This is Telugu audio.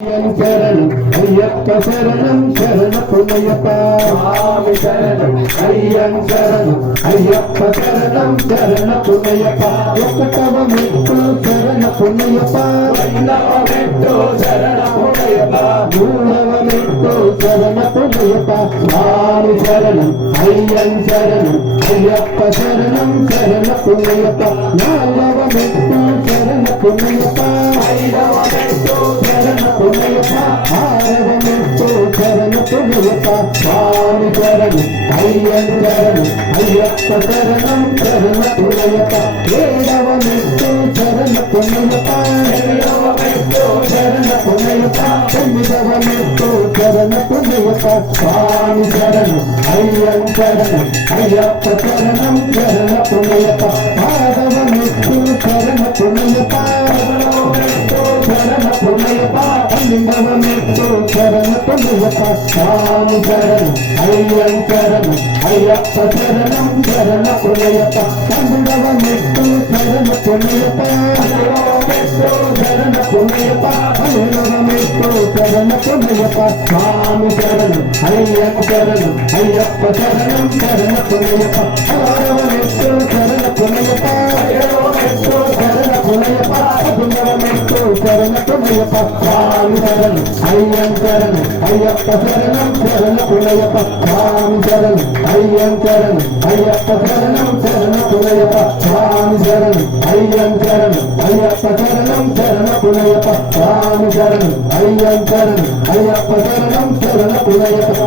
శరణం అయ్యప్ప శరణం శరణపుమయ్యప్ప స్వామి శరణం అయ్యం శరణం అయ్యప్ప శరణం శరణపుమయ్యప్ప ఒకటవ మెట్టు శరణపుమయ్యప్ప రెండవ మెట్టు శరణపుమయ్యప్ప మూడవ మెట్టు శరణపుమయ్యప్ప స్వామి శరణం అయ్యం శరణం అయ్యప్ప శరణం శరణపుమయ్యప్ప నాలుగవ మెట్టు శరణపుమయ్యప్ప ఐదవ మెట్టు శరణపుమయ్యప్ప ఆరవ మెట్టు శరణపుమయ్యప్ప స్వామి శరణం అయ్యం శరణం అయ్యప్ప శరణం శరణపుమయ్యప్ప ఏడవ మెట్టు శరణపుమయ్యప్ప ఏడవ మెట్టు శరణపుమయ్యప్ప తొమ్మిదవ మెట్టు శరణపుమయ్యప్ప స్వామి శరణం అయ్యం శరణం అయ్యప్ప శరణం శరణపుమయ్యప్ప ఆరవ మెట్టు శరణపుమయ్యప్ప శరణపుమయ్యప్ప పన్నెండవ మెట్టు శరణపుమయ్యప్ప స్వామి శరణం అయ్యం శరణం అయ్యప్ప శరణం శరణపుమయ్యప్ప పన్నెండవ మెట్టు శరణపుమయ్యప్ప శరణపుమయ్యప్ప పన్నెండవ మెట్టు శరణపుమయ్యప్ప స్వామి శరణం అయ్యం శరణం అయ్యప్ప శరణం శరణపుమయ్యప్ప ఆరవ మెట్టు శరణపుమయ్యప్ప ఏడవ మెట్టు శరణపుమయ్యప్ప పన్నెండవ మెట్టు శరణపుమయ్యప్ప స్వామి శరణం అయ్యం శరణం అయ్యప్ప శరణం శరణపుమయ్యప్ప స్వామి శరణం అయ్యం శరణం అయ్యప్ప శరణం శరణపుమయ్యప్ప స్వామి శరణం అయ్యం శరణం అయ్యప్ప శరణం శరణపుమయ్యప్ప స్వామి శరణం అయ్యం శరణం అయ్యప్ప శరణం శరణపుమయ్యప్ప